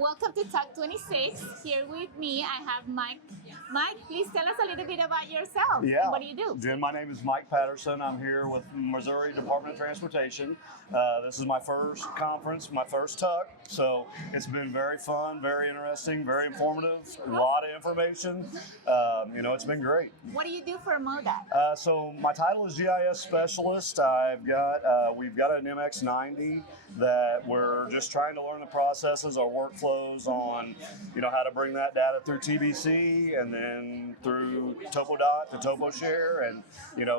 Welcome to TUC26. Here with me, I have Mike. Mike, please tell us a little bit about yourself. Yeah. What do you do? Jen, my name is Mike Patterson. I'm here with Missouri Department of Transportation. This is my first conference, my first TUC. So it's been very fun, very interesting, very informative, a lot of information. It's been great. What do you do for MoDOT? So my title is GIS Specialist. We've got an MX90 that we're just trying to learn the processes, our workflows on, how to bring that data through TBC and then through TopoDOT to TopoShare, and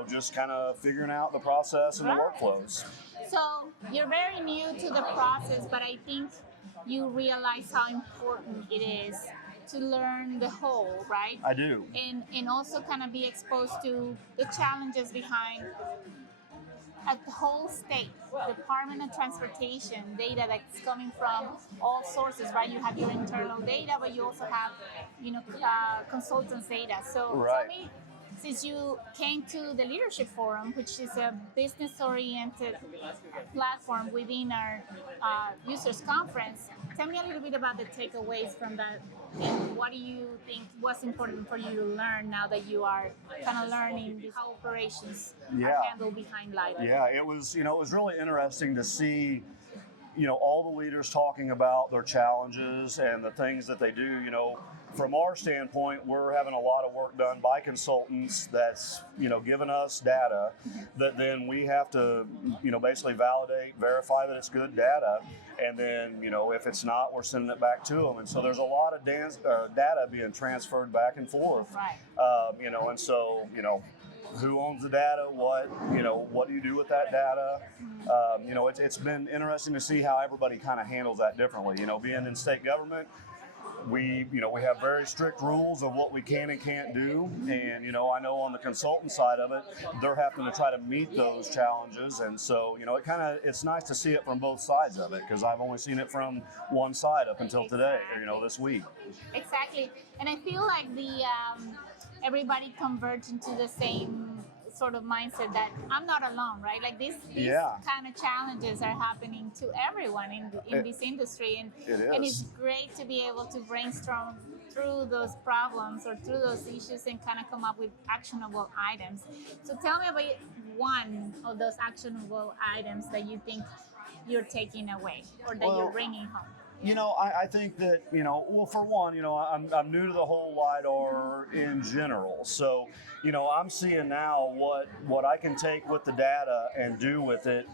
just kind of figuring out the process and the workflows. So you're very new to the process, but I think you realize how important it is to learn the whole, right? I do. And also kind of be exposed to the challenges behind at the whole state, Department of Transportation data that's coming from all sources, right? You have your internal data, but you also have, consultants' data. So right. Tell me, since you came to the Leadership Forum, which is a business-oriented platform within our users conference, tell me a little bit about the takeaways from that, and what do you think was important for you to learn now that you are kind of learning how operations are handled behind LiDAR? Yeah, it was really interesting to see all the leaders talking about their challenges and the things that they do. From our standpoint, we're having a lot of work done by consultants that's, giving us data that then we have to, basically validate, verify that it's good data. And then, if it's not, we're sending it back to them. And so there's a lot of data being transferred back and forth. Right. And so, who owns the data? What do you do with that data? It's been interesting to see how everybody kind of handles that differently. Being in state government, we have very strict rules of what we can and can't do, and I know on the consultant side of it, they're having to try to meet those challenges, and so it's nice to see it from both sides of it, because I've only seen it from one side up until today, this week. Exactly, and I feel like everybody converged into the same sort of mindset that I'm not alone, right? Like these kind of challenges are happening to everyone in this industry, and it's great to be able to brainstorm through those problems or through those issues and kind of come up with actionable items. So tell me about one of those actionable items that you think you're taking away or that you're bringing home. I think that, for one, I'm new to the whole LiDAR in general. So, I'm seeing now what I can take with the data and do with it,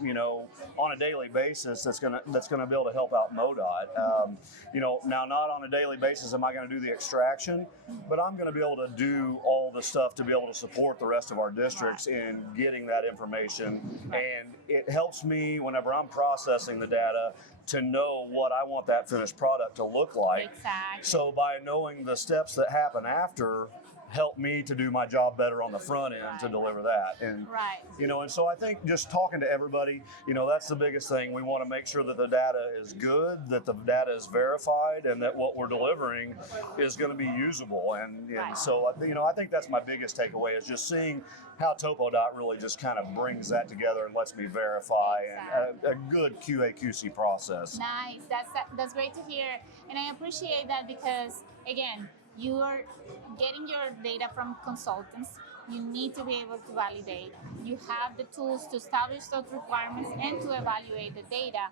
on a daily basis that's gonna be able to help out MoDOT. Now not on a daily basis am I gonna do the extraction, but I'm gonna be able to do all the stuff to be able to support the rest of our districts in getting that information. And it helps me whenever I'm processing the data to know what I want that finished product to look like. Exactly. So by knowing the steps that happen after, help me to do my job better on the front end to deliver that. And and so I think just talking to everybody, that's the biggest thing. We want to make sure that the data is good, that the data is verified, and that what we're delivering is going to be usable. And so I think that's my biggest takeaway, is just seeing how TopoDOT really just kind of brings that together and lets me verify a good QA/QC process. Nice. That's great to hear, and I appreciate that, because again, you are getting your data from consultants. You need to be able to validate. You have the tools to establish those requirements and to evaluate the data.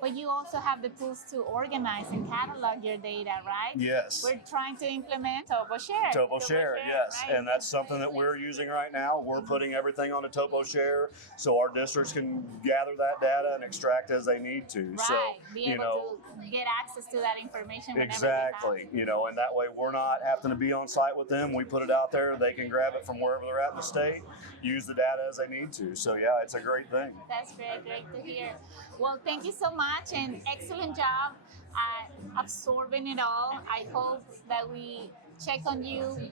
But you also have the tools to organize and catalog your data, right? Yes. We're trying to implement TopoShare. TopoShare, yes. Right? And that's something that we're using right now. We're putting everything onto TopoShare so our districts can gather that data and extract as they need to. Right. So, be able to get access to that information whenever exactly. they have. And that way we're not having to be on site with them. We put it out there. They can grab it from wherever they're at in the state, use the data as they need to. So, yeah, it's a great thing. That's very great to hear. Well, thank you so much, and excellent job at absorbing it all. I hope that we check on you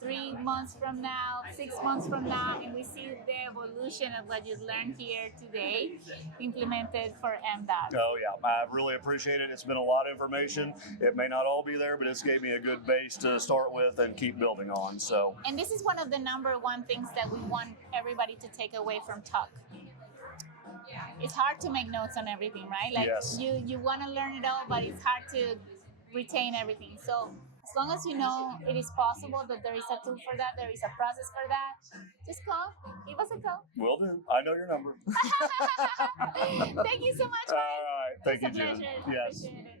3 months from now, 6 months from now, and we see the evolution of what you've learned here today implemented for MDOT. Oh yeah, I really appreciate it. It's been a lot of information. It may not all be there, but it's gave me a good base to start with and keep building on. So, and this is one of the number one things that we want everybody to take away from TUC. It's hard to make notes on everything, right? Like you want to learn it all, but it's hard to retain everything. So as long as you know it is possible, that there is a tool for that, there is a process for that, just call, give us a call. Will do. I know your number. Thank you so much, Mike. All right. Thank you, Jenn. It's a pleasure. Yes. Appreciate it.